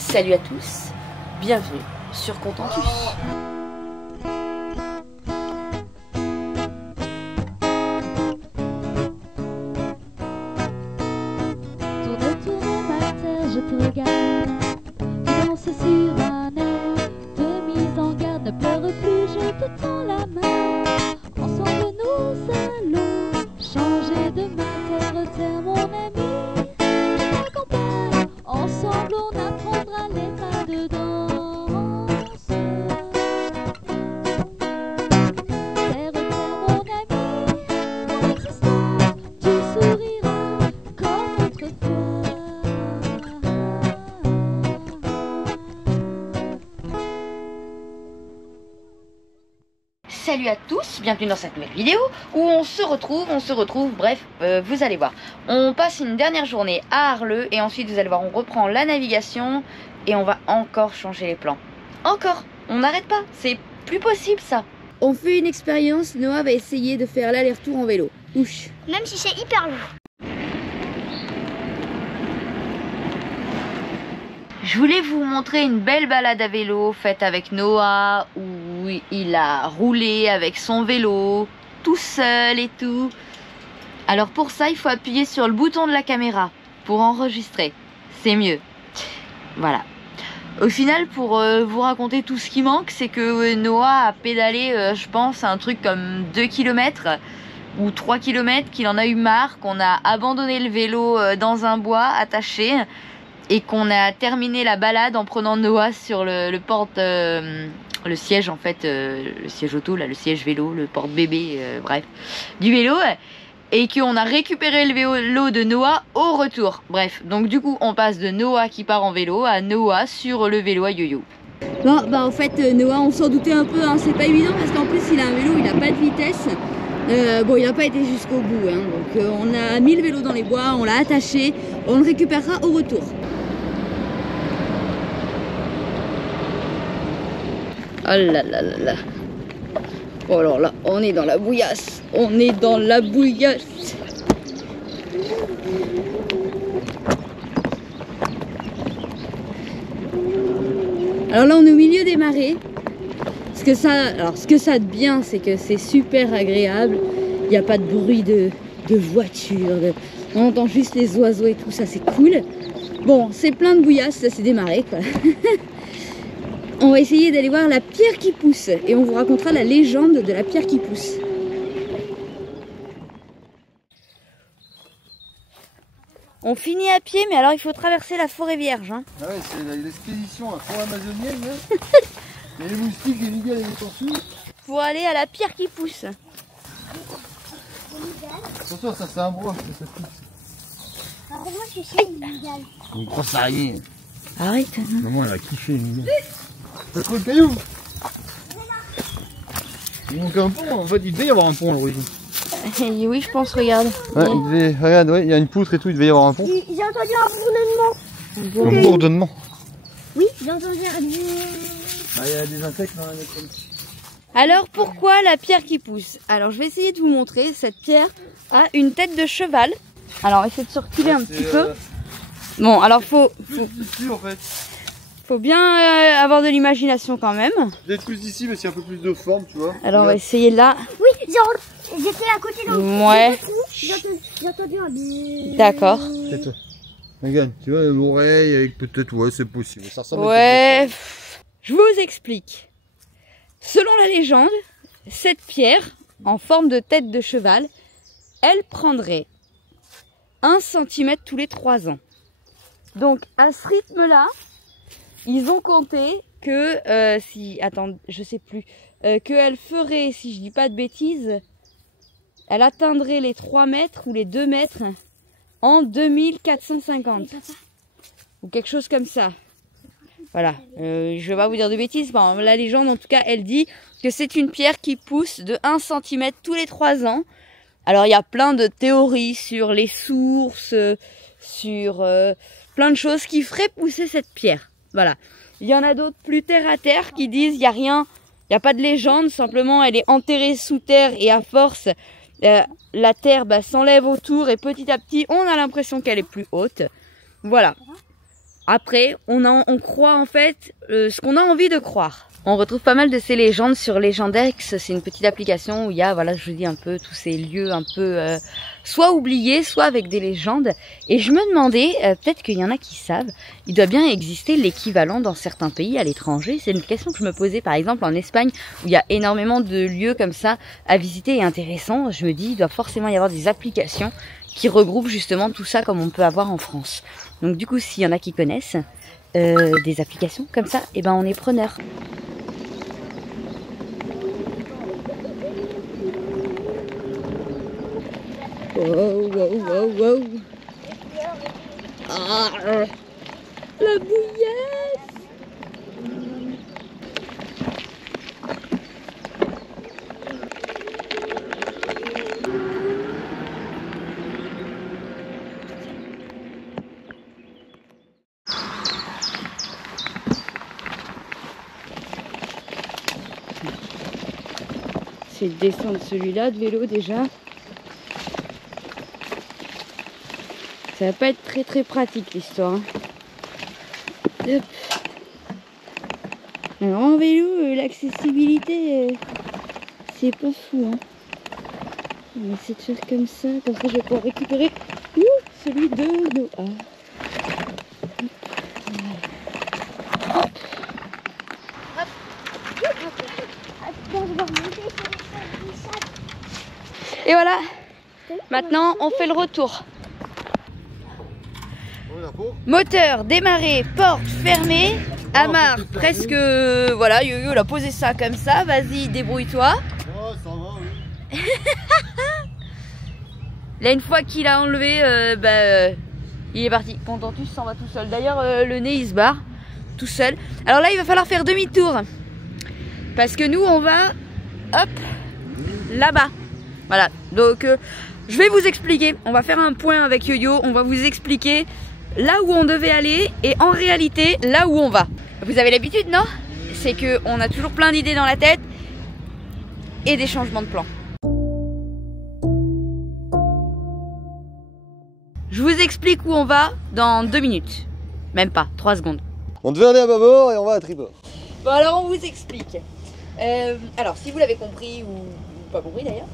Salut à tous, bienvenue sur Contentus. Tourne ma terre, je te regarde. Tu danses sur un air de mise en garde. Ne pleure plus, je te tends la main. Ensemble nous allons changer de terre, terre mon ami. Je t'accompagne, ensemble on apprendra les pas de danse. Terre, terre mon ami, mon existence, tu souriras comme autrefois. Salut à tous, bienvenue dans cette nouvelle vidéo où on se retrouve, bref, vous allez voir. On passe une dernière journée à Arleux et ensuite vous allez voir, on reprend la navigation et on va encore changer les plans. Encore, on n'arrête pas, c'est plus possible ça. On fait une expérience, Noah va essayer de faire l'aller-retour en vélo. Ouch. Même si c'est hyper long. Je voulais vous montrer une belle balade à vélo faite avec Noah où il a roulé avec son vélo tout seul et tout. Alors pour ça il faut appuyer sur le bouton de la caméra pour enregistrer, c'est mieux. Voilà. Au final pour vous raconter tout ce qui manque, c'est que Noah a pédalé je pense un truc comme 2 km ou 3 km, qu'il en a eu marre, qu'on a abandonné le vélo dans un bois attaché et qu'on a terminé la balade en prenant Noah sur le le siège en fait, le siège auto, là, le siège vélo, le porte-bébé, bref, du vélo, et qu'on a récupéré le vélo de Noah au retour. Bref, donc du coup on passe de Noah qui part en vélo à Noah sur le vélo à yo-yo. Bon, bah en fait Noah on s'en doutait un peu, hein, c'est pas évident parce qu'en plus il a un vélo, il a pas de vitesse. Bon, il n'a pas été jusqu'au bout, hein, donc on a mis le vélo dans les bois, on l'a attaché, on le récupérera au retour. Oh là là là là. Oh alors là, on est dans la bouillasse. On est dans la bouillasse. Alors là, on est au milieu des marais. Ce que ça a de bien, c'est que c'est super agréable. Il n'y a pas de bruit de voiture. On entend juste les oiseaux et tout ça, c'est cool. Bon, c'est plein de bouillasse, ça c'est des marais quoi. On va essayer d'aller voir la pierre qui pousse et on vous racontera la légende de la pierre qui pousse. On finit à pied, mais alors il faut traverser la forêt vierge. Hein. Ah ouais, c'est l'expédition à forêt amazonienne. Là. Il y a les moustiques, les migales et les tortues. Pour aller à la pierre qui pousse. Attention, ça c'est un broche. Ça pousse. Alors moi je suis une migale. Une grosse araignée. Arrête. Maman elle a kiffé une migale. T'as trouvé le caillou? Il manque un pont, en fait il devait y avoir un pont à l'origine. Oui, je pense, regarde. Ouais, il devait, regarde, ouais, il y a une poutre et tout, il devait y avoir un pont. J'ai entendu un bourdonnement. Un bourdonnement. Oui, j'ai entendu un Ah, il y a des insectes dans la nature. Alors pourquoi la pierre qui pousse? Alors je vais essayer de vous montrer. Cette pierre a une tête de cheval. Alors essayez de circuler un petit peu. Bon, alors faut Ici en fait. bien avoir de l'imagination quand même. Peut-être plus ici mais c'est un peu plus de forme, tu vois. Alors on va essayer là. Oui, j'étais à côté d'un Ouais. J'ai entendu un bip. D'accord. C'est toi. Regarde, tu vois l'oreille avec peut-être, ouais c'est possible. Ça ressemble Ouais. Je vous explique. Selon la légende, cette pierre, en forme de tête de cheval, elle prendrait 1 cm tous les 3 ans. Donc à ce rythme-là, ils ont compté que je sais plus, qu'elle ferait, si je dis pas de bêtises, elle atteindrait les 3 mètres ou les 2 mètres en 2450. Ou quelque chose comme ça. Voilà, je vais pas vous dire de bêtises, bon, la légende en tout cas elle dit que c'est une pierre qui pousse de 1 cm tous les 3 ans. Alors il y a plein de théories sur les sources, sur plein de choses qui feraient pousser cette pierre. Voilà. Il y en a d'autres plus terre à terre qui disent il y a rien, il n'y a pas de légende, simplement elle est enterrée sous terre et à force la terre s'enlève autour et petit à petit on a l'impression qu'elle est plus haute. Voilà. Après, on croit en fait ce qu'on a envie de croire. On retrouve pas mal de ces légendes sur Légendex. C'est une petite application où il y a, voilà, je vous dis un peu tous ces lieux un peu soit oubliés, soit avec des légendes. Et je me demandais, peut-être qu'il y en a qui savent, il doit bien exister l'équivalent dans certains pays à l'étranger. C'est une question que je me posais par exemple en Espagne où il y a énormément de lieux comme ça à visiter et intéressants. Je me dis, il doit forcément y avoir des applications qui regroupent justement tout ça comme on peut avoir en France. Donc du coup, s'il y en a qui connaissent des applications comme ça, et ben on est preneur. Wow, wow, wow, wow. Ah, la bouillasse. C'est de descendre celui-là de vélo déjà. Ça va pas être très très pratique l'histoire. Hein. Alors en vélo, l'accessibilité, c'est pas fou. Hein. On va essayer de faire comme ça je vais pouvoir récupérer celui de Noah. Et voilà, maintenant on fait le retour. Moteur démarré, porte fermée, amarre presque, voilà, Yo-Yo a posé ça comme ça, vas-y débrouille-toi. Oh, ça va, oui. Là une fois qu'il a enlevé, il est parti. Contentus s'en va tout seul. D'ailleurs le nez il se barre tout seul. Alors là il va falloir faire demi-tour. Parce que nous on va, hop, là-bas. Voilà, donc je vais vous expliquer. On va faire un point avec Yo-Yo, on va vous expliquer là où on devait aller et en réalité là où on va. Vous avez l'habitude, non? C'est qu'on a toujours plein d'idées dans la tête et des changements de plan. Je vous explique où on va dans 2 minutes. Même pas, 3 secondes. On devait aller à bâbord et on va à tribord. Bon alors on vous explique. Alors si vous l'avez compris ou pas compris d'ailleurs,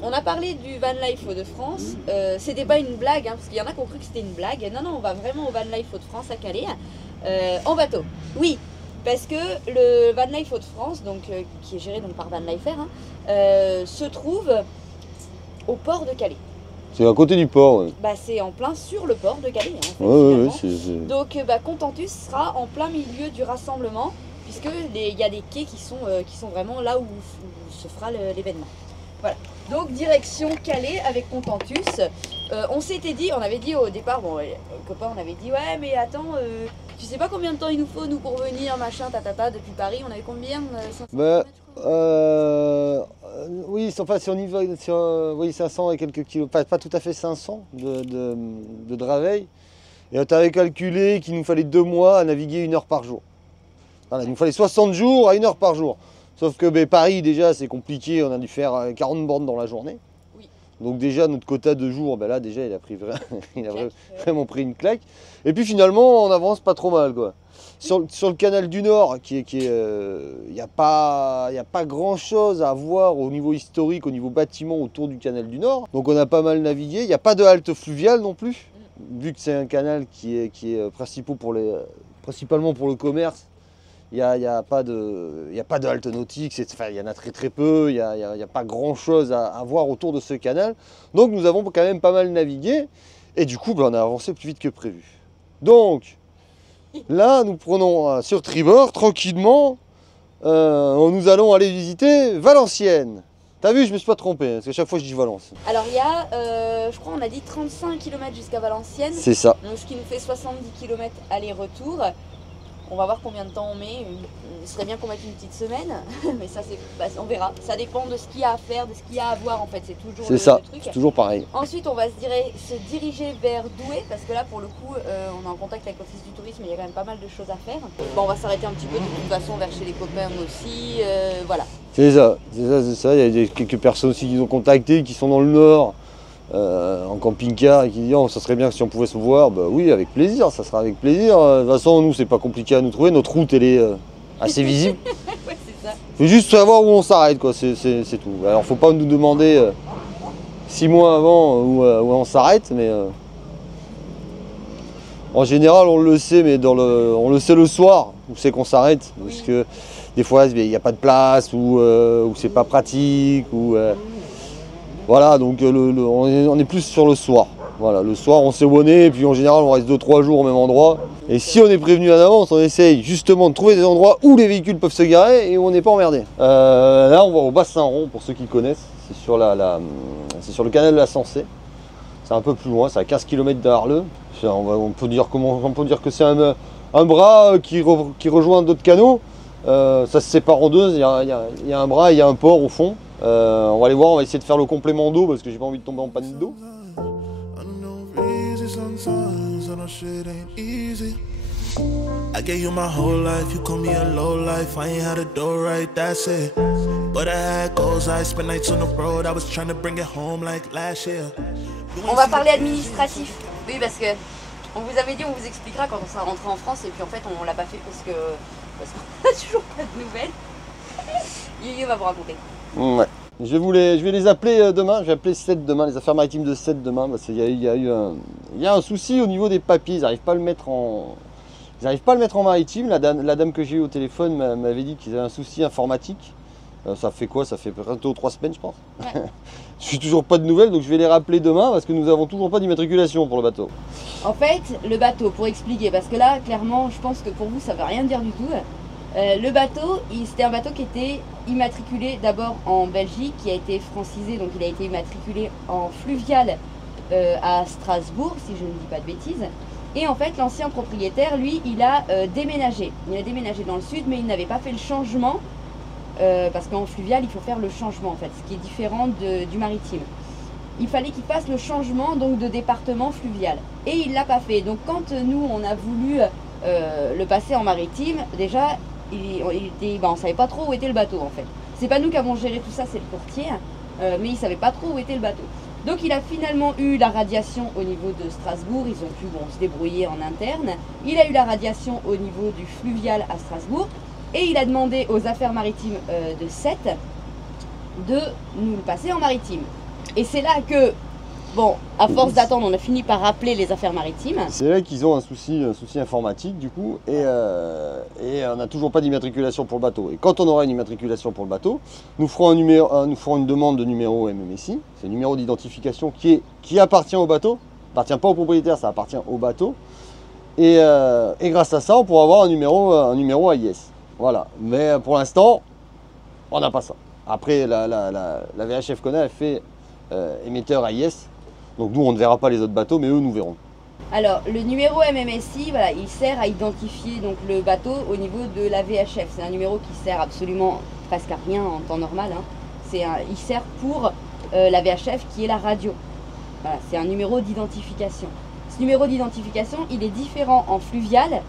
on a parlé du Van Life Hauts-de-France. C'était pas une blague, hein, parce qu'il y en a qui ont cru que c'était une blague. Non, on va vraiment au Van Life Hauts-de-France à Calais, en bateau. Oui, parce que le Van Life Hauts-de-France, donc qui est géré donc par Van Life Air, se trouve au port de Calais. C'est à côté du port. Ouais. Bah, c'est en plein sur le port de Calais. En fait, ouais, donc Contentus sera en plein milieu du rassemblement, puisque il y a des quais qui sont vraiment là où se fera l'événement. Voilà, donc direction Calais avec Contentus. On s'était dit, on avait dit au départ, bon, les copains, on avait dit ouais mais attends, tu sais pas combien de temps il nous faut nous pour venir, machin, depuis Paris, on avait combien 500 km, oui, enfin si on y va, oui 500 et quelques kilos, pas tout à fait 500 de Draveil. Et on avait calculé qu'il nous fallait 2 mois à naviguer 1 heure par jour. Voilà, il nous fallait 60 jours à 1 heure par jour. Sauf que Paris, déjà, c'est compliqué. On a dû faire 40 bornes dans la journée. Oui. Donc déjà, notre quota de jours, là, déjà, il a vraiment pris une claque. Et puis finalement, on avance pas trop mal, quoi. Sur le canal du Nord, il n'y a pas grand-chose à voir au niveau historique, au niveau bâtiment autour du canal du Nord. Donc on a pas mal navigué. Il n'y a pas de halte fluviale non plus, vu que c'est un canal qui est principalement pour le commerce. Il n'y a pas de halte nautique, il y en a très peu, il n'y a pas grand chose à voir autour de ce canal. Donc nous avons quand même pas mal navigué et du coup on a avancé plus vite que prévu. Donc là nous prenons sur tribord tranquillement, nous allons aller visiter Valenciennes. T'as vu, je me suis pas trompé, parce qu'à chaque fois je dis Valence. Alors il y a, je crois on a dit 35 km jusqu'à Valenciennes. C'est ça. Donc, ce qui nous fait 70 km aller-retour. On va voir combien de temps on met. Il serait bien qu'on mette une petite semaine, mais ça on verra. Ça dépend de ce qu'il y a à faire, de ce qu'il y a à voir en fait. C'est toujours le truc. C'est toujours pareil. Ensuite, on va se diriger vers Douai parce que là, pour le coup, on est en contact avec l'Office du tourisme. Il y a quand même pas mal de choses à faire. Bon, on va s'arrêter un petit peu de toute façon vers chez les copains aussi. Voilà. C'est ça. Il y a quelques personnes aussi qui nous ont contactés, qui sont dans le Nord. en camping-car et qui dit oh, ça serait bien que si on pouvait se voir, bah oui, avec plaisir, ça sera avec plaisir. De toute façon, nous, c'est pas compliqué à nous trouver, notre route, elle est assez visible. Ouais, c'est ça. Faut juste savoir où on s'arrête, quoi, c'est tout. Alors, faut pas nous demander 6 mois avant où on s'arrête, mais en général, on le sait, mais on le sait le soir où c'est qu'on s'arrête, parce que des fois, il n'y a pas de place, ou c'est pas pratique, ou voilà, donc on est plus sur le soir. Voilà, le soir, on sait où on est, et puis en général, on reste 2-3 jours au même endroit. Et si on est prévenu en avance, on essaye justement de trouver des endroits où les véhicules peuvent se garer et où on n'est pas emmerdé. Là, on va au Bas-Saint-Rond, pour ceux qui connaissent. C'est sur, c'est sur le canal de la Sensée. C'est un peu plus loin, c'est à 15 km d'Arleux. On peut dire que c'est un bras qui rejoint d'autres canaux. Ça se sépare en deux, il y a un bras et il y a un port au fond. On va aller voir, on va essayer de faire le complément d'eau parce que j'ai pas envie de tomber en panne d'eau. I gave you my whole life, you call me a low life, I ain't had a door right, that's it. But I had goals, I spent nights on the road, I was trying to bring it home like last year. On va parler administratif. Oui, parce que on vous avait dit, on vous expliquera quand on sera rentré en France, et puis en fait on l'a pas fait parce qu'on n'a toujours pas de nouvelles. Yo-Yo va vous raconter. Ouais. Je vais les appeler demain, je vais appeler Sète demain, les affaires maritimes de Sète demain, parce qu'il y a un souci au niveau des papiers, ils n'arrivent pas à le mettre en maritime. La dame que j'ai eue au téléphone m'avait dit qu'ils avaient un souci informatique. Ça fait quoi? Ça fait bientôt 3 semaines, je pense. Ouais. Je suis toujours pas de nouvelles, donc je vais les rappeler demain parce que nous avons toujours pas d'immatriculation pour le bateau. En fait, le bateau, pour expliquer, parce que là, clairement, je pense que pour vous, ça ne veut rien dire du tout. Le bateau, c'était un bateau qui était immatriculé d'abord en Belgique, qui a été francisé, donc il a été immatriculé en fluvial à Strasbourg, si je ne dis pas de bêtises. Et en fait, l'ancien propriétaire, lui, il a déménagé. Il a déménagé dans le sud, mais il n'avait pas fait le changement, parce qu'en fluvial, il faut faire le changement, en fait, ce qui est différent du maritime. Il fallait qu'il fasse le changement donc de département fluvial. Et il ne l'a pas fait. Donc quand nous, on a voulu le passer en maritime, déjà, on ne savait pas trop où était le bateau, en fait. C'est pas nous qui avons géré tout ça, c'est le courtier, mais il ne savait pas trop où était le bateau. Donc il a finalement eu la radiation au niveau de Strasbourg, ils ont pu se débrouiller en interne. Il a eu la radiation au niveau du fluvial à Strasbourg et il a demandé aux affaires maritimes de Sète de nous le passer en maritime. Et c'est là que, bon, à force d'attendre, on a fini par rappeler les affaires maritimes. C'est là qu'ils ont un souci informatique du coup, et on n'a toujours pas d'immatriculation pour le bateau. Et quand on aura une immatriculation pour le bateau, nous ferons une demande de numéro MMSI, c'est un numéro d'identification qui appartient au bateau, appartient pas au propriétaire, ça appartient au bateau. Et grâce à ça, on pourra avoir un numéro AIS. Voilà. Mais pour l'instant, on n'a pas ça. Après, la VHF Kona a fait émetteur AIS. Donc nous, on ne verra pas les autres bateaux, mais eux nous verront. Alors, le numéro MMSI, voilà, il sert à identifier donc, le bateau au niveau de la VHF. C'est un numéro qui sert absolument presque à rien en temps normal. Hein. Il sert pour la VHF qui est la radio. Voilà, c'est un numéro d'identification. Ce numéro d'identification, il est différent en fluvial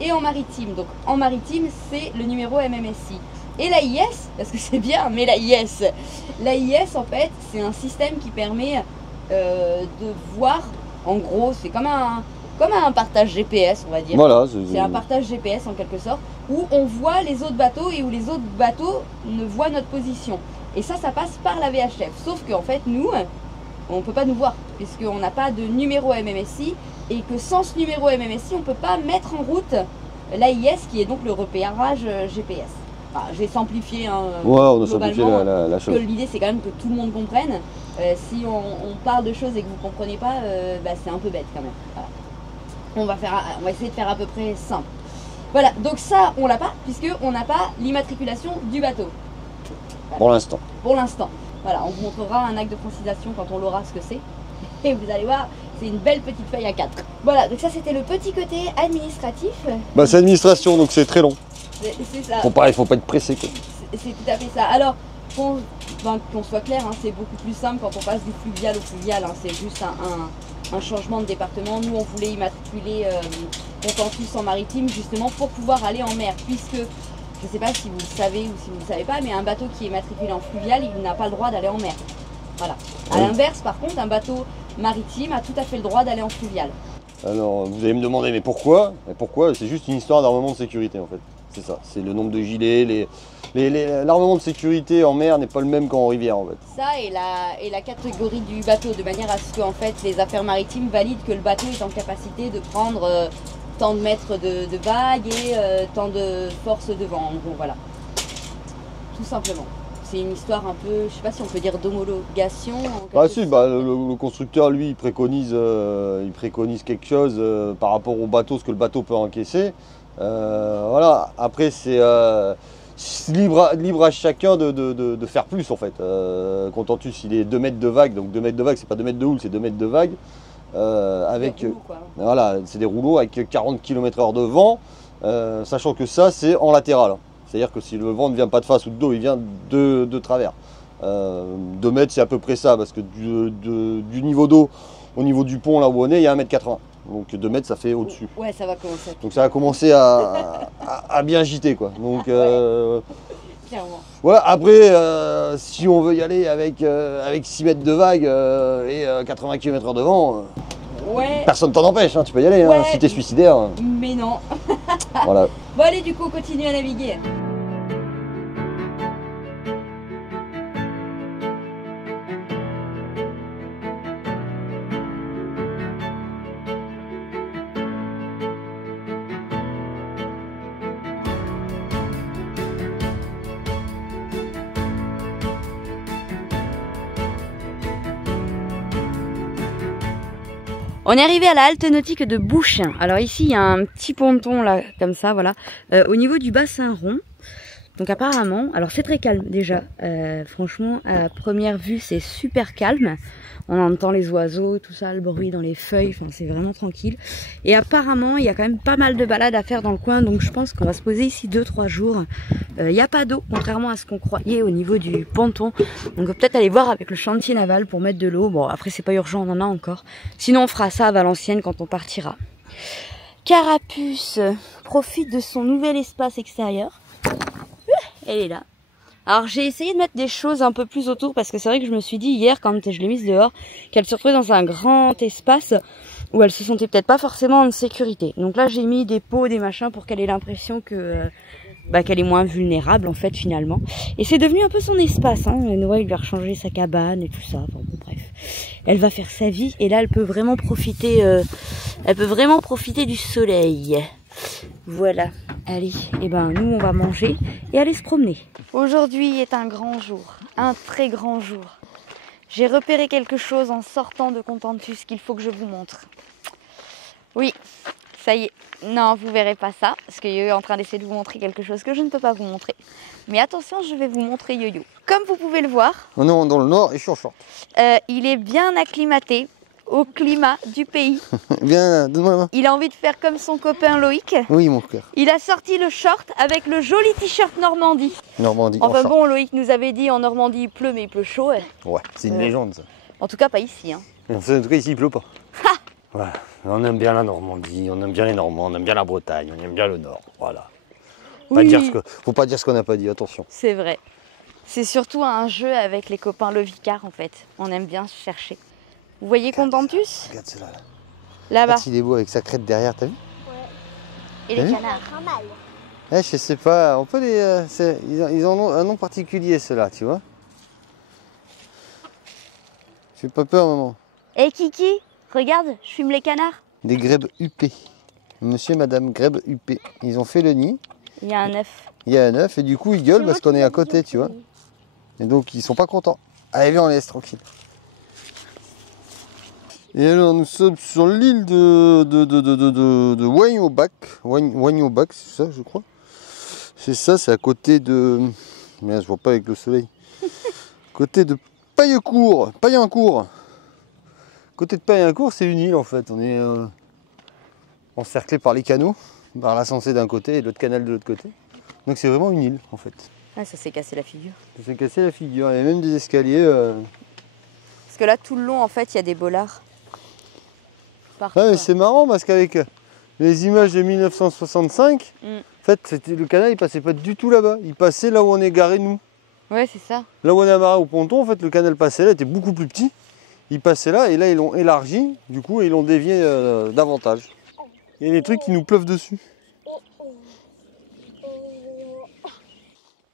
et en maritime. Donc en maritime, c'est le numéro MMSI. Et l'AIS, parce que c'est bien, mais l'AIS en fait, c'est un système qui permet de voir, en gros, c'est comme un partage GPS, on va dire. Voilà, c'est un partage GPS en quelque sorte, où on voit les autres bateaux et où les autres bateaux ne voient notre position. Et ça passe par la VHF. Sauf qu'en fait, nous, on ne peut pas nous voir, puisqu'on n'a pas de numéro MMSI, et que sans ce numéro MMSI, on ne peut pas mettre en route l'AIS, qui est donc le repérage GPS. Enfin, j'ai simplifié ouais, on a simplifié la chose. L'idée, c'est quand même que tout le monde comprenne. Si on parle de choses et que vous ne comprenez pas, c'est un peu bête quand même. Voilà. On va essayer de faire à peu près simple. Voilà, donc ça, on l'a pas, puisqu'on n'a pas l'immatriculation du bateau. Voilà. Pour l'instant. Pour l'instant. Voilà, on vous montrera un acte de francisation quand on l'aura ce que c'est. Et vous allez voir, c'est une belle petite feuille A4. Voilà, donc ça c'était le petit côté administratif. Bah c'est administration, donc c'est très long. C'est ça. Faut pas être pressé. C'est tout à fait ça. Alors, qu'on soit clair, hein, c'est beaucoup plus simple quand on passe du fluvial au fluvial. Hein, c'est juste un changement de département. Nous, on voulait immatriculer Contentus en maritime justement pour pouvoir aller en mer. Puisque, je ne sais pas si vous le savez ou si vous ne le savez pas, mais un bateau qui est immatriculé en fluvial, il n'a pas le droit d'aller en mer. Voilà. À l'inverse, par contre, un bateau maritime a tout à fait le droit d'aller en fluvial. Alors, vous allez me demander, mais pourquoi? C'est juste une histoire d'armement de sécurité, en fait. C'est ça, c'est le nombre de gilets, l'armement de sécurité en mer n'est pas le même qu'en rivière, en fait. Ça et la catégorie du bateau, de manière à ce que en fait, les affaires maritimes valident que le bateau est en capacité de prendre tant de mètres de vagues et tant de force de vent, en gros, voilà. Tout simplement. C'est une histoire un peu, je sais pas si on peut dire d'homologation. Ah si, bah, le constructeur, lui, il préconise quelque chose par rapport au bateau, ce que le bateau peut encaisser. Voilà, après c'est libre à chacun de faire plus en fait. Contentus, il est 2 mètres de vague, donc 2 mètres de vague, c'est pas 2 mètres de houle, c'est 2 mètres de vague. Avec rouleaux, quoi. Voilà, c'est des rouleaux avec 40 km/h de vent, sachant que ça c'est en latéral. C'est-à-dire que si le vent ne vient pas de face ou de dos, il vient de travers. 2 mètres, c'est à peu près ça, parce que du niveau d'eau au niveau du pont, là où on est, il y a 1,80 m. Donc 2 mètres, ça fait au-dessus. Ouais, ça va commencer. Donc ça va commencer à bien gîter, quoi. Donc, clairement. ouais, après, si on veut y aller avec 6 mètres de vague et 80 km/h de vent, Ouais. personne t'en empêche, hein, tu peux y aller, Ouais. hein, si t'es suicidaire. Mais non. Voilà. Bon allez, du coup, continue à naviguer. On est arrivé à la halte nautique de Bouchain. Alors ici, il y a un petit ponton là, comme ça, voilà, au niveau du bassin rond. Donc apparemment, alors c'est très calme déjà. Franchement, à première vue, c'est super calme. On entend les oiseaux, tout ça, le bruit dans les feuilles. Enfin, c'est vraiment tranquille. Et apparemment, il y a quand même pas mal de balades à faire dans le coin. Donc je pense qu'on va se poser ici 2-3 jours. Il n'y a pas d'eau, contrairement à ce qu'on croyait au niveau du ponton. Donc on va peut-être aller voir avec le chantier naval pour mettre de l'eau. Bon, après c'est pas urgent, on en a encore. Sinon on fera ça à Valenciennes quand on partira. Carapuce profite de son nouvel espace extérieur. Elle est là. Alors j'ai essayé de mettre des choses un peu plus autour parce que c'est vrai que je me suis dit hier quand je l'ai mise dehors qu'elle se retrouvait dans un grand espace où elle se sentait peut-être pas forcément en sécurité. Donc là j'ai mis des pots, des machins pour qu'elle ait l'impression que qu'elle est moins vulnérable en fait finalement. Et c'est devenu un peu son espace. Hein. Noah il lui a rechangé sa cabane et tout ça. Enfin, bon, bref, elle va faire sa vie et là elle peut vraiment profiter. Du soleil. Voilà. Allez, et ben nous on va manger et aller se promener. Aujourd'hui est un grand jour, un très grand jour. J'ai repéré quelque chose en sortant de Contentus qu'il faut que je vous montre. Oui, ça y est. Non, vous verrez pas ça, parce que Yo-Yo est en train d'essayer de vous montrer quelque chose que je ne peux pas vous montrer. Mais attention, je vais vous montrer Yo-Yo. Comme vous pouvez le voir, On est dans le nord et je suis en short. il est bien acclimaté au climat du pays. Viens, donne-moi la main. Il a envie de faire comme son copain Loïc. Oui, mon cœur. Il a sorti le short avec le joli t-shirt Normandie. Normandie, en Enfin short. bon, Loïc nous avait dit en Normandie il pleut mais il pleut chaud. Ouais, c'est une légende ça. En tout cas pas ici. Hein. En tout cas, ici, il pleut pas. Voilà. On aime bien la Normandie, on aime bien les Normands, on aime bien la Bretagne, on aime bien le Nord. Voilà. Oui. Faut pas dire ce qu'on n'a pas dit, attention. C'est vrai. C'est surtout un jeu avec les copains Lovicar en fait. On aime bien se chercher. Vous voyez Contentus? Regarde cela là. Là-bas. Il est beau avec sa crête derrière, t'as vu? Et T'as les vu canards. Pas mal. Je sais pas, on peut les. Ils ont un nom particulier ceux-là, tu vois. Fais pas peur, maman. Eh Kiki, regarde, je fume les canards. Des grèbes huppées. Monsieur et madame grèbe huppée. Ils ont fait le nid, Il y a un œuf. il y a un œuf et du coup ils gueulent parce qu'on est à côté, tu vois. Et donc ils sont pas contents. Allez, viens, on les laisse tranquilles. Et alors nous sommes sur l'île de Wagnobac. Wagnobac, c'est ça je crois. C'est ça, c'est à côté de... Mais je vois pas avec le soleil. Côté de Paillancourt. Côté de Paillancourt, c'est une île en fait. On est encerclé par les canaux, par la Sensée d'un côté et l'autre canal de l'autre côté. Donc c'est vraiment une île en fait. Ah, ça s'est cassé la figure. Ça s'est cassé la figure. Il y a même des escaliers. Parce que là, tout le long, en fait, il y a des bollards. Partout, Ouais, mais quoi. c'est marrant parce qu'avec les images de 1965, Mm. en fait, le canal il passait pas du tout là-bas. Il passait là où on est garé nous. Ouais, c'est ça. Là où on est amarré au ponton, en fait, le canal passait là, était beaucoup plus petit. Il passait là et là, ils l'ont élargi, du coup, et ils l'ont dévié davantage. Il y a des trucs qui nous pleuvent dessus.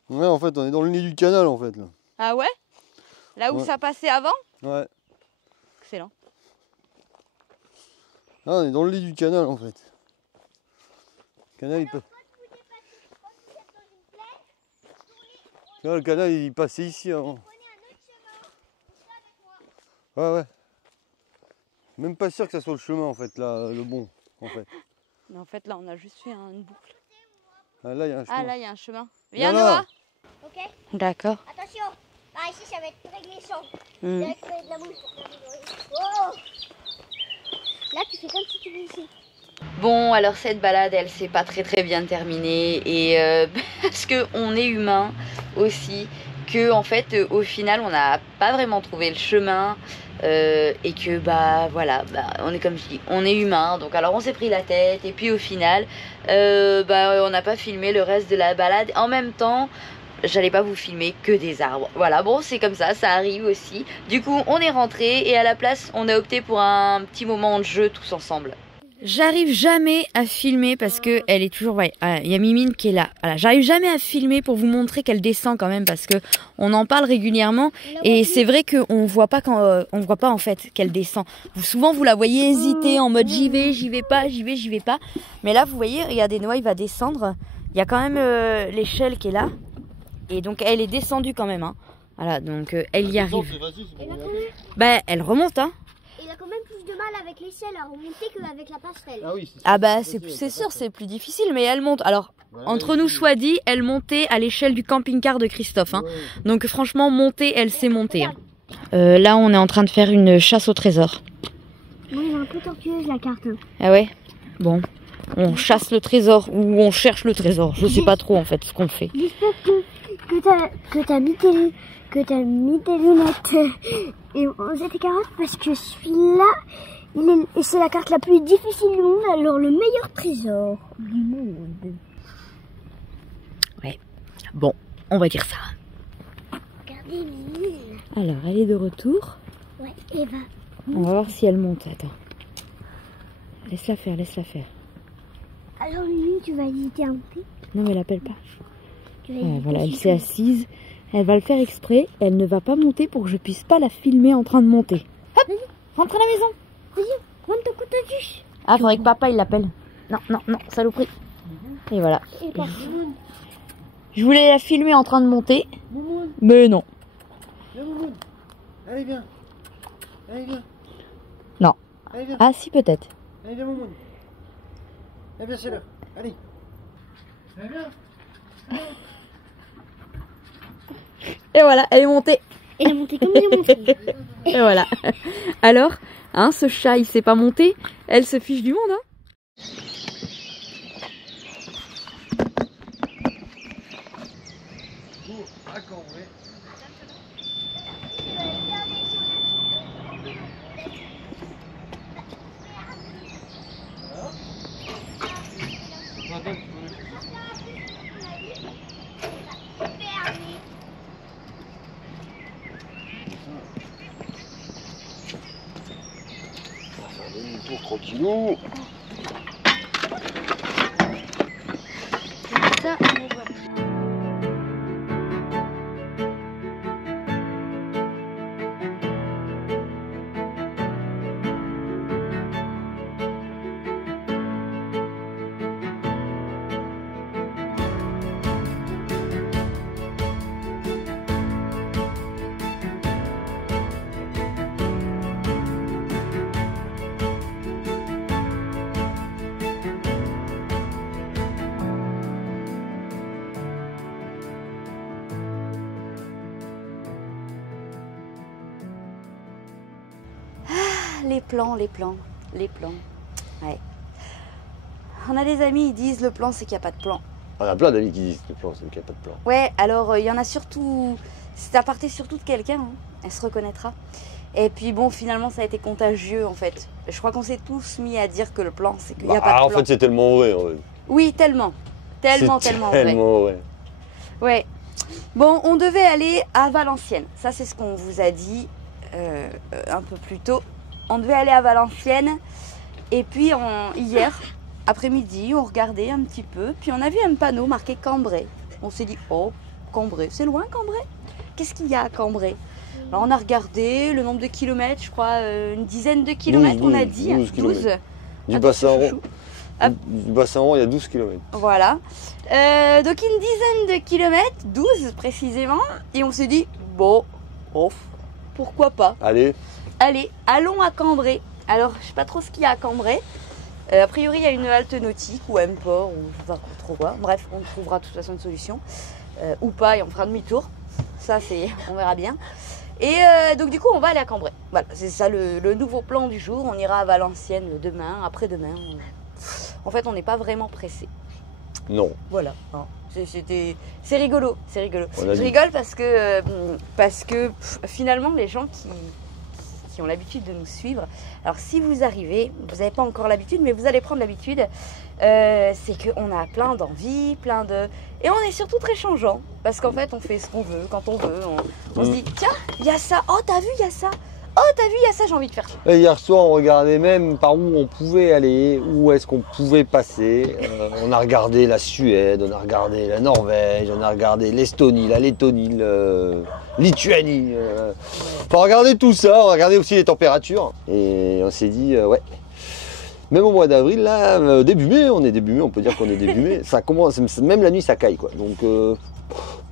Ouais, en fait, on est dans le nez du canal, en fait, là. Ah ouais? Là où Ouais. ça passait avant? Ouais. Excellent. Ah, on est dans le lit du canal, en fait. Le canal, il peut... Là, le canal, il passait ici avant. Ouais, ouais. Même pas sûr que ça soit le chemin, en fait, là, le bon, en fait. Mais en fait, là, on a juste fait une boucle. Ah, là, il y a un chemin. Ah, là, il y a un chemin. Viens, Voilà. Noah. Ok. D'accord. Attention. Par ici, ça va être très glissant. Hmm. Là, créer de la boule pour faire du bruit. Oh. Là, tu fais comme si tu glissais. Bon, alors cette balade, elle s'est pas très bien terminée et parce que on est humain aussi, que en fait au final on n'a pas vraiment trouvé le chemin et que bah voilà, on est comme je dis, on est humain, donc alors on s'est pris la tête et puis au final on n'a pas filmé le reste de la balade. En même temps, j'allais pas vous filmer que des arbres. Voilà, bon, c'est comme ça arrive aussi. Du coup, on est rentré et à la place, on a opté pour un petit moment de jeu tous ensemble. J'arrive jamais à filmer parce que elle est toujours... Ouais, il y a Mimine qui est là. Voilà, j'arrive jamais à filmer pour vous montrer qu'elle descend quand même parce que on en parle régulièrement et c'est vrai qu'on voit pas on voit pas en fait qu'elle descend. Souvent vous la voyez hésiter en mode j'y vais pas. Mais là vous voyez, regardez, Noah il va descendre. Il y a quand même l'échelle qui est là et donc elle est descendue quand même. Hein. Voilà, donc elle y arrive. Bah elle remonte hein. Il a quand même plus de mal avec l'échelle à remonter qu'avec la passerelle. Ah oui, Ah bah c'est sûr, c'est plus difficile, mais elle monte. Alors, entre nous soit dit, elle montait à l'échelle du camping-car de Christophe. Hein. Donc franchement, monter, elle sait monter. Hein. Là, on est en train de faire une chasse au trésor. Moi, elle est un peu tortueuse la carte. Ah ouais? Bon, on chasse le trésor ou on cherche le trésor. Je sais pas trop en fait ce qu'on fait. J'espère que t'as mis tes lunettes et rangé tes carottes parce que celui-là, c'est la carte la plus difficile du monde, alors le meilleur trésor du monde. Ouais, bon, on va dire ça. Regardez, Mimi. Alors, elle est de retour. Ouais, Eva. On va voir si elle monte. Attends. Laisse-la faire. Alors, Mimi, tu vas hésiter un peu. Non, mais elle appelle pas. Tu vas Ouais, hésiter voilà, elle si s'est assise. Elle va le faire exprès. Elle ne va pas monter pour que je puisse pas la filmer en train de monter. Hop, rentre à la maison. Vas-y, prends ton couteau de juge. Ah, faudrait que papa il l'appelle. Non, saloperie. Et voilà. Et pas. Je voulais la filmer en train de monter. Mais non. Allez, viens. Allez, viens. Non. Allez, viens. Ah, si, peut-être. Allez, viens, Momoun. Allez, viens, c'est l'heure. Allez. Allez, viens. Et voilà, elle est montée. Elle a monté comme j'ai monté. Et voilà. Alors, hein, ce chat, il sait pas monter. Elle se fiche du monde, hein. Tranquillou. Ça, les plans. Ouais. On a des amis, ils disent le plan, c'est qu'il n'y a pas de plan. On a plein d'amis qui disent que le plan, c'est qu'il n'y a pas de plan. Ouais, alors il y en a surtout... Ça partait surtout de quelqu'un, hein. Elle se reconnaîtra. Et puis bon, finalement, ça a été contagieux, en fait. Je crois qu'on s'est tous mis à dire que le plan, c'est qu'il n'y a pas de plan. En fait, c'est tellement vrai. En fait. Oui, tellement C'est vrai. tellement vrai. Ouais. Bon, on devait aller à Valenciennes. Ça, c'est ce qu'on vous a dit un peu plus tôt. On devait aller à Valenciennes. Et puis, hier, après-midi, on regardait un petit peu. Puis, on a vu un panneau marqué Cambrai. On s'est dit, oh, Cambrai, c'est loin Cambrai? Qu'est-ce qu'il y a à Cambrai? Alors, on a regardé le nombre de kilomètres, je crois, une dizaine de kilomètres, on a dit. 12. Du Bassin-Rond, il y a 12 km. Voilà. Donc une dizaine de kilomètres, 12 précisément. Et on s'est dit, bon, pourquoi pas. Allez, allons à Cambrai. Alors, je sais pas trop ce qu'il y a à Cambrai. A priori, il y a une halte nautique ou un port, ou je sais pas trop quoi. Bref, on trouvera de toute façon une solution. Ou pas, et on fera demi-tour. Ça, on verra bien. Et donc du coup, on va aller à Cambrai. Voilà, c'est ça le nouveau plan du jour. On ira à Valenciennes demain, après-demain. En fait, on n'est pas vraiment pressé. Non. Voilà. Hein. C'est rigolo, c'est rigolo. Je rigole parce que finalement, les gens qui ont l'habitude de nous suivre, alors si vous arrivez, vous n'avez pas encore l'habitude, mais vous allez prendre l'habitude, c'est qu'on a plein d'envies, et on est surtout très changeant, parce qu'en fait, on fait ce qu'on veut, quand on veut. On se dit, tiens, il y a ça, oh, t'as vu, il y a ça. Oh, t'as vu, il y a ça, j'ai envie de faire ça. Et hier soir, on regardait même par où on pouvait aller, où est-ce qu'on pouvait passer. On a regardé la Suède, on a regardé la Norvège, on a regardé l'Estonie, la Lettonie, Lituanie. On a regardé tout ça, on a regardé aussi les températures. Et on s'est dit, ouais. Même au mois d'avril, là, début mai, on peut dire qu'on est début mai. Ça commence, même la nuit, ça caille, quoi. Donc,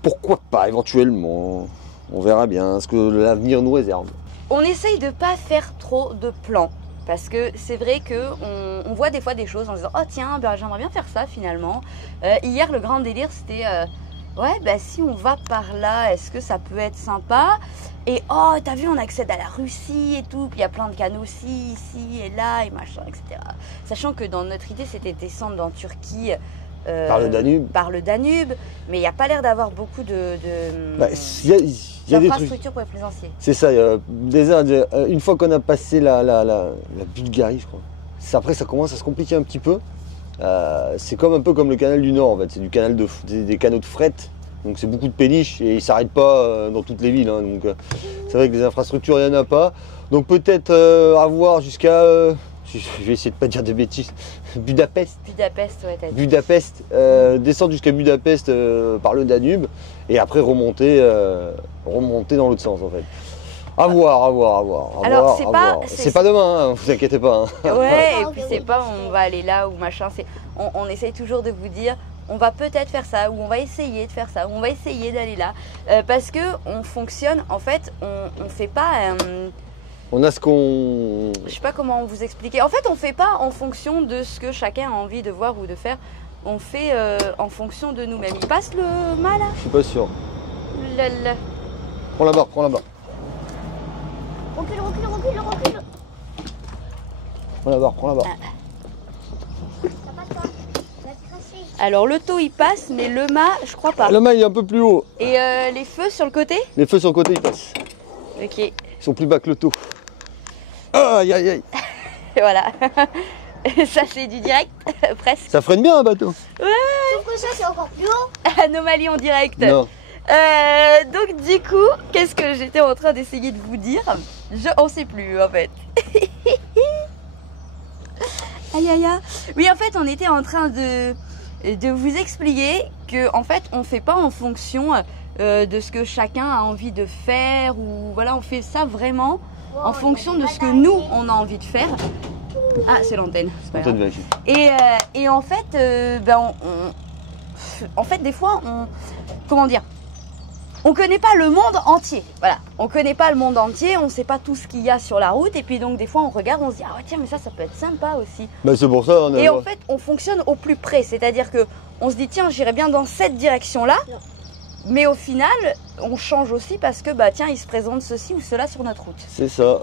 pourquoi pas, éventuellement. On verra bien ce que l'avenir nous réserve. On essaye de ne pas faire trop de plans. Parce que c'est vrai qu'on voit des fois des choses en disant « Oh tiens, ben, j'aimerais bien faire ça finalement. » Hier, le grand délire, c'était ouais, ben, si on va par là, est-ce que ça peut être sympa? Et oh, t'as vu, on accède à la Russie et tout. Puis il y a plein de canaux aussi, ici et là, et machin, etc. Sachant que dans notre idée, c'était descendre en Turquie. Par le Danube. Par le Danube. Mais il n'y a pas l'air d'avoir beaucoup il y a des infrastructures pour les plaisanciers. C'est ça, une fois qu'on a passé la Bulgarie, je crois, après ça commence à se compliquer un petit peu. C'est un peu comme le canal du Nord en fait, c'est des canaux de fret, donc c'est beaucoup de péniches et ils ne s'arrêtent pas dans toutes les villes. Hein, donc c'est vrai que les infrastructures, il n'y en a pas. Donc peut-être avoir jusqu'à, je vais essayer de ne pas dire de bêtises, Budapest, ouais, t'as dit. Budapest, descendre jusqu'à Budapest par le Danube et après remonter dans l'autre sens en fait. À voir. Alors c'est pas demain, hein, vous inquiétez pas. Hein. Ouais, et puis c'est pas on va aller là ou machin, on essaye toujours de vous dire on va peut-être faire ça, ou on va essayer de faire ça, ou on va essayer d'aller là. Parce que on fonctionne, en fait, on fait pas... on a ce qu'on... Je sais pas comment vous expliquer. En fait, on fait pas en fonction de ce que chacun a envie de voir ou de faire. On fait en fonction de nous-mêmes. Il passe le mal là? Je suis pas sûr. Lala. Prends la barre. Recule. Prends la barre. Alors le taux il passe, mais le mât, je crois pas. Le mât il est un peu plus haut. Et les feux sur le côté? Les feux sur le côté ils passent. Ok. Ils sont plus bas que le taux. Aïe. Voilà. Ça c'est du direct, presque. Ça freine bien un bateau. Ouais. Sauf que ça c'est encore plus haut. Anomalie en direct. Non. Donc du coup, qu'est-ce que j'étais en train d'essayer de vous dire? On sait plus en fait. Aïe. Oui, en fait, on était en train de vous expliquer que en fait, on fait pas en fonction de ce que chacun a envie de faire, ou voilà, on fait ça vraiment en fonction de ce que nous on a envie de faire. Ah, c'est l'antenne. C'est pas grave. Et en fait, en fait, des fois, comment dire? On connaît pas le monde entier, voilà. On connaît pas le monde entier, on sait pas tout ce qu'il y a sur la route, et puis donc des fois on regarde, on se dit ah ouais, tiens mais ça peut être sympa aussi. Bah c'est pour ça. Et en fait on fonctionne au plus près, c'est-à-dire que on se dit tiens j'irai bien dans cette direction-là, mais au final on change aussi parce que bah tiens il se présente ceci ou cela sur notre route. C'est ça.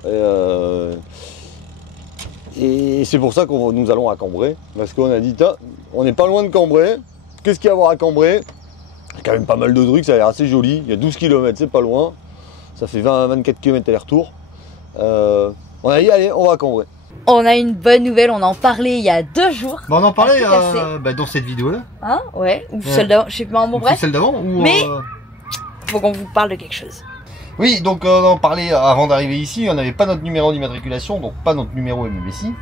Et c'est pour ça que nous allons à Cambrai, parce qu'on a dit on n'est pas loin de Cambrai. Qu'est-ce qu'il y a à voir à Cambrai? Il y a quand même pas mal de trucs, ça a l'air assez joli. Il y a 12 km, c'est pas loin. Ça fait 20-24 km aller-retour. On a dit, allez, on va à Cambrai. On a une bonne nouvelle, on en parlait il y a 2 jours. Bah on en parlait dans cette vidéo-là. Hein? Ouais, ou celle d'avant, je sais pas, bon bref. Celle d'avant ou Mais faut qu'on vous parle de quelque chose. Oui, donc on en parlait avant d'arriver ici, on n'avait pas notre numéro d'immatriculation, donc pas notre numéro MMSI.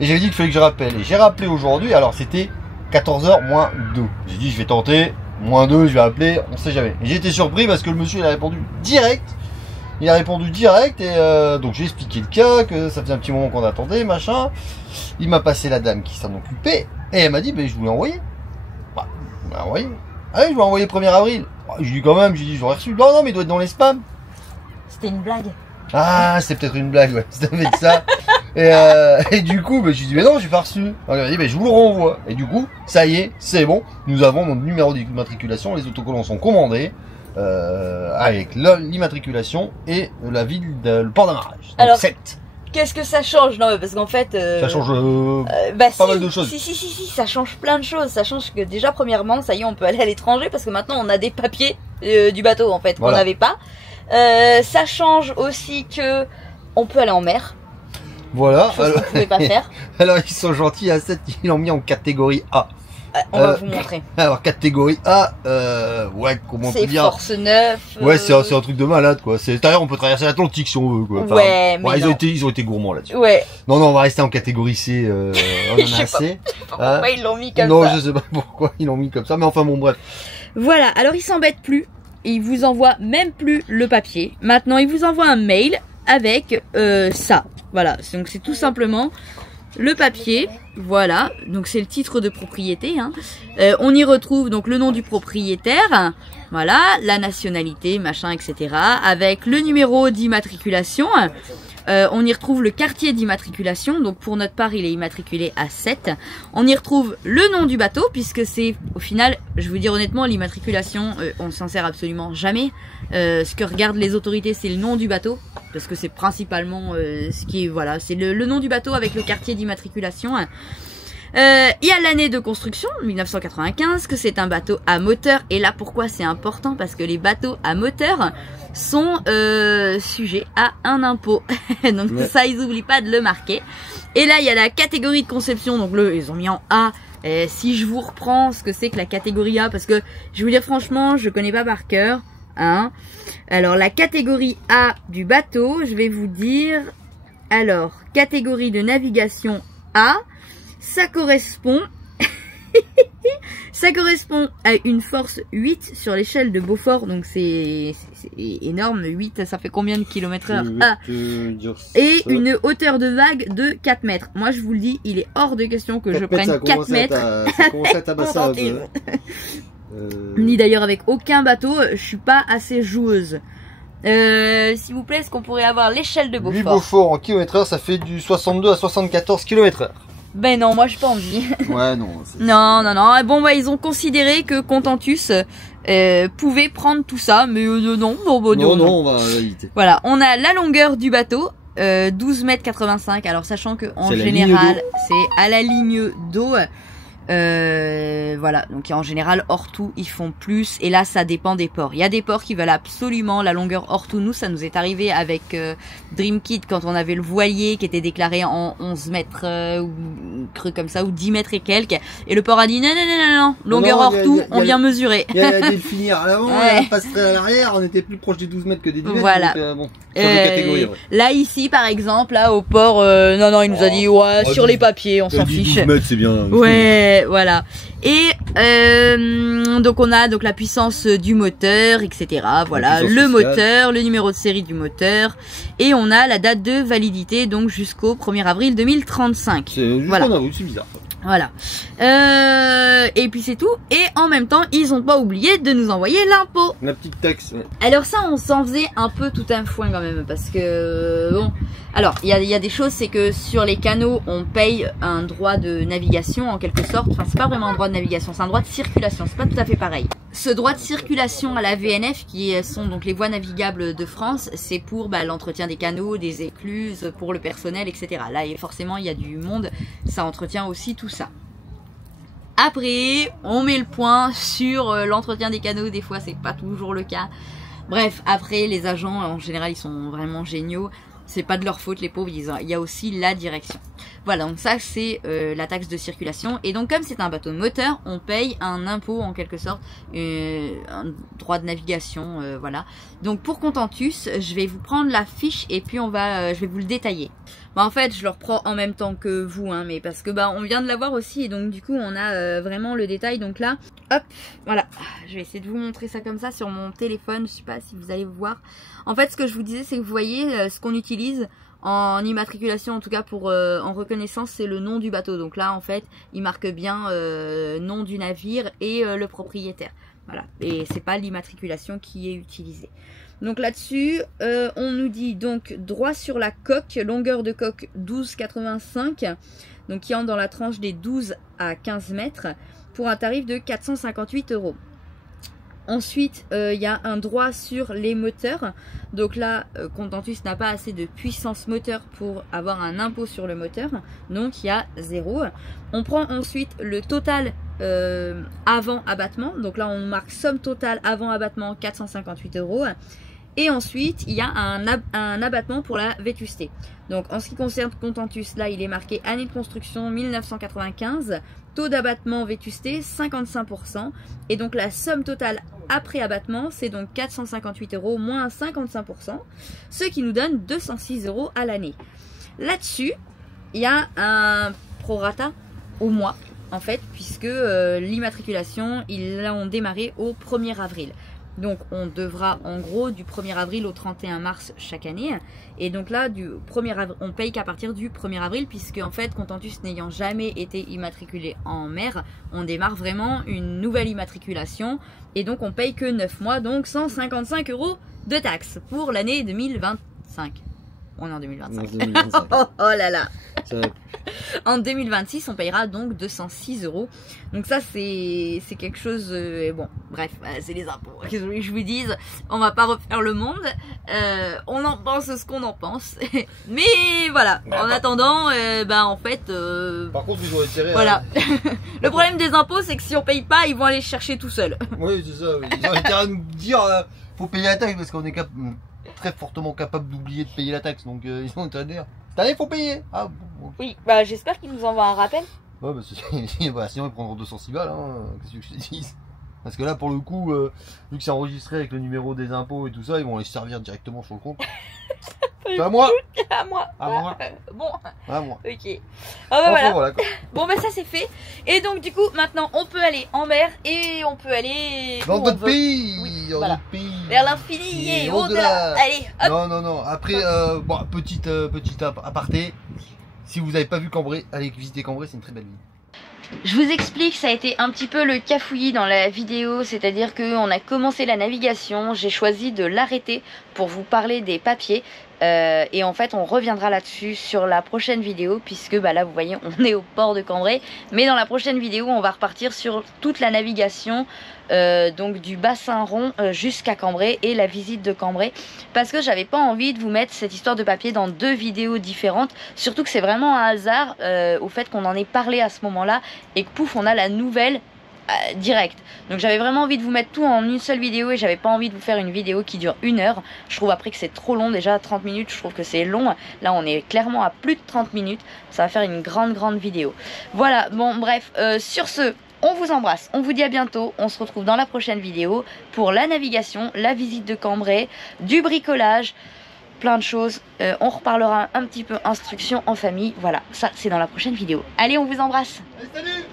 Et j'avais dit qu'il fallait que je rappelle. Et j'ai rappelé aujourd'hui, alors c'était 14h moins 2. J'ai dit je vais tenter, moins 2, je vais appeler, on sait jamais. Et j'ai été surpris parce que le monsieur il a répondu direct. Il a répondu direct et donc j'ai expliqué le cas, que ça faisait un petit moment qu'on attendait, machin. Il m'a passé la dame qui s'en occupait et elle m'a dit je vous l'ai envoyé. Bah, vous l'avez envoyé. Ah oui, je vous l'ai envoyé le 1er avril. Bah, je dis quand même, j'ai dit j'aurais reçu. Non, mais il doit être dans les spams. C'était une blague. Ah, c'est peut-être une blague, ouais. Ça devait être ça. Et du coup, j'ai dit mais non, j'ai pas reçu. Alors, il m'a dit je vous le renvoie. Et du coup, ça y est, c'est bon. Nous avons notre numéro d'immatriculation. Les autocollants sont commandés. Avec l'immatriculation et la ville, le port d'amarrage. Alors, 7. Qu'est-ce que ça change? Non, parce qu'en fait... Ça change pas mal de choses. Si, ça change plein de choses. Ça change que déjà, premièrement, ça y est, on peut aller à l'étranger parce que maintenant, on a des papiers du bateau, en fait, qu'on n'avait pas. Ça change aussi que on peut aller en mer. Voilà. Chose qu'on pouvait pas faire. Alors, ils sont gentils, à 7, ils l'ont mis en catégorie A. On va vous montrer. Alors, catégorie A, ouais, comment on peut dire? C'est force 9. Ouais, c'est un truc de malade, quoi. D'ailleurs, on peut traverser l'Atlantique si on veut, quoi. Enfin, ouais, mais ils ont été gourmands là-dessus. Ouais. Non, on va rester en catégorie C, on en a assez. Pourquoi ils l'ont mis comme ça? Non, je sais pas pourquoi ils l'ont mis comme ça, mais enfin, bon, bref. Voilà, alors ils s'embêtent plus. Il vous envoie même plus le papier. Maintenant, il vous envoie un mail avec ça. Voilà, donc c'est tout simplement le papier. Voilà, donc c'est le titre de propriété. Hein. On y retrouve donc le nom du propriétaire. Voilà, la nationalité, machin, etc. Avec le numéro d'immatriculation. On y retrouve le quartier d'immatriculation, donc pour notre part il est immatriculé à 7. On y retrouve le nom du bateau, puisque c'est au final, je vous dire honnêtement, l'immatriculation, on s'en sert absolument jamais. Ce que regardent les autorités, c'est le nom du bateau, parce que c'est principalement ce qui est, voilà, c'est le nom du bateau avec le quartier d'immatriculation. Il y a l'année de construction, 1995, que c'est un bateau à moteur. Et là, pourquoi c'est important? Parce que les bateaux à moteur sont sujets à un impôt. Donc ça, ils n'oublient pas de le marquer. Et là, il y a la catégorie de conception. Donc ils ont mis en A. Si je vous reprends ce que c'est que la catégorie A, parce que je vais vous dire franchement, je connais pas par cœur. Hein. Alors la catégorie A du bateau, je vais vous dire. Alors, catégorie de navigation A. Ça correspond à une force 8 sur l'échelle de Beaufort, donc c'est énorme. 8, ça fait combien de kilomètres/heure? Et une hauteur de vague de 4 mètres. Moi je vous le dis, il est hors de question que je prenne 4 mètres. Ça commence à tabasser un peu. Ni d'ailleurs avec aucun bateau, je suis pas assez joueuse. S'il vous plaît, est-ce qu'on pourrait avoir l'échelle de Beaufort? 8 Beaufort en kilomètres/heure, ça fait du 62 à 74 km/h. Ben non, moi j'ai pas envie. Ouais, non. Non. Bon, bah ils ont considéré que Contentus pouvait prendre tout ça, mais non, on va éviter. Voilà, on a la longueur du bateau, 12 mètres 85. Alors sachant que en général, c'est à la ligne d'eau. Voilà, donc en général hors tout ils font plus, et là ça dépend des ports. Il y a des ports qui veulent absolument la longueur hors tout. Nous ça nous est arrivé avec Dream Kid quand on avait le voilier qui était déclaré en 11 mètres ou cru comme ça, ou 10 mètres et quelques, et le port a dit non, longueur hors tout, on vient mesurer. Il y a des finir à l'avant, ouais. Passerait à l'arrière, on était plus proche des 12 mètres que des 10 mètres. Voilà. Donc, bon, sur les catégories, ouais. Là ici par exemple, là au port, non il nous a dit ouais, sur les papiers on s'en fiche. 12 mètres c'est bien. Ouais. Voilà. Et donc on a donc la puissance du moteur, etc. Voilà, le moteur, le numéro de série du moteur, et on a la date de validité, donc jusqu'au 1er avril 2035. C'est juste en avril, c'est bizarre. Voilà. Et puis c'est tout. Et en même temps, ils ont pas oublié de nous envoyer l'impôt. La petite taxe. Ouais. Alors ça, on s'en faisait un peu tout un foin quand même, parce que bon. Alors, il y a des choses, c'est que sur les canaux, on paye un droit de navigation en quelque sorte. Enfin, c'est pas vraiment un droit de navigation, c'est un droit de circulation. C'est pas tout à fait pareil. Ce droit de circulation à la VNF, qui sont donc les voies navigables de France, c'est pour l'entretien des canaux, des écluses, pour le personnel, etc. Là, forcément, il y a du monde, ça entretient aussi tout ça. Après, on met le point sur l'entretien des canaux. Des fois, c'est pas toujours le cas. Bref, après, les agents, en général, ils sont vraiment géniaux. C'est pas de leur faute, les pauvres. Il y a aussi la direction. Voilà, donc ça c'est la taxe de circulation. Et donc comme c'est un bateau moteur, on paye un impôt en quelque sorte, un droit de navigation, voilà. Donc pour Contentus, je vais vous prendre la fiche et puis je vais vous le détailler. Bah, en fait, je le reprends en même temps que vous, hein, mais parce que on vient de l'avoir aussi et donc du coup on a vraiment le détail. Donc là, hop, voilà. Je vais essayer de vous montrer ça comme ça sur mon téléphone. Je sais pas si vous allez voir. En fait, ce que je vous disais, c'est que vous voyez ce qu'on utilise en immatriculation, en tout cas pour en reconnaissance, c'est le nom du bateau. Donc là, en fait, il marque bien nom du navire et le propriétaire. Voilà. Et c'est pas l'immatriculation qui est utilisée. Donc là-dessus, on nous dit donc droit sur la coque, longueur de coque 12,85, donc qui entre dans la tranche des 12 à 15 mètres pour un tarif de 458 €. Ensuite, il y a un droit sur les moteurs. Donc là, Contentus n'a pas assez de puissance moteur pour avoir un impôt sur le moteur. Donc il y a 0. On prend ensuite le total avant abattement. Donc là, on marque somme totale avant abattement 458 €. Et ensuite, il y a un abattement pour la vétusté. Donc en ce qui concerne Contentus, là, il est marqué année de construction 1995. Taux d'abattement vétusté 55%. Et donc la somme totale après abattement, c'est donc 458 € moins 55%, ce qui nous donne 206 € à l'année. Là-dessus, il y a un prorata au mois, en fait, puisque l'immatriculation, ils l'ont démarré au 1er avril. Donc on devra en gros du 1er avril au 31 mars chaque année. Et donc là, on paye qu'à partir du 1er avril, puisque en fait, Contentus n'ayant jamais été immatriculé en mer, on démarre vraiment une nouvelle immatriculation. Et donc on paye que 9 mois, donc 155 € de taxes pour l'année 2025. On est en 2025. 2025. Oh là là. En 2026, on payera donc 206 €. Donc ça, c'est quelque chose... bon, bref, c'est les impôts. Qu'est-ce que je vous dise, on va pas refaire le monde. On en pense ce qu'on en pense. Mais voilà, en attendant, en fait... Par contre, ils ont intérêt voilà. Le problème des impôts, c'est que si on paye pas, ils vont aller chercher tout seuls. Oui, c'est ça. Ils ont intérêt à nous dire faut payer la taxe parce qu'on est très fortement capable d'oublier de payer la taxe. Donc ils ont intérêt à dire cette année, il faut payer. Ah, bon, okay. Oui, j'espère qu'ils nous envoient un rappel. Ouais, sinon ils prendront 206 balles, hein. Qu'est-ce que je te dis? Parce que là, pour le coup, vu que c'est enregistré avec le numéro des impôts et tout ça, ils vont les servir directement sur le compte. C'est à moi. À moi. À moi. Bon. À moi. Ok. Voilà. Voilà bon, ça c'est fait. Et donc du coup, maintenant, on peut aller en mer et on peut aller dans d'autres pays. Oui, dans voilà. d'autres pays. Vers l'infini et au-delà. Allez. Hop. Non. Après, petite aparté. Si vous n'avez pas vu Cambrai, allez visiter Cambrai, c'est une très belle ville. Je vous explique, ça a été un petit peu le cafouillis dans la vidéo, c'est-à-dire qu'on a commencé la navigation, j'ai choisi de l'arrêter pour vous parler des papiers. Et en fait on reviendra là-dessus sur la prochaine vidéo, puisque là vous voyez on est au port de Cambrai, mais dans la prochaine vidéo on va repartir sur toute la navigation donc du bassin rond jusqu'à Cambrai et la visite de Cambrai, parce que j'avais pas envie de vous mettre cette histoire de papier dans 2 vidéos différentes, surtout que c'est vraiment un hasard au fait qu'on en ait parlé à ce moment là et que pouf on a la nouvelle direct. Donc j'avais vraiment envie de vous mettre tout en une seule vidéo et j'avais pas envie de vous faire une vidéo qui dure 1 heure. Je trouve après que c'est trop long, déjà 30 minutes je trouve que c'est long. Là on est clairement à plus de 30 minutes, ça va faire une grande vidéo. Voilà, bon bref, sur ce, on vous embrasse, on vous dit à bientôt, on se retrouve dans la prochaine vidéo pour la navigation, la visite de Cambrai, du bricolage, plein de choses. On reparlera un petit peu instruction en famille, voilà, ça c'est dans la prochaine vidéo. Allez, on vous embrasse. Salut.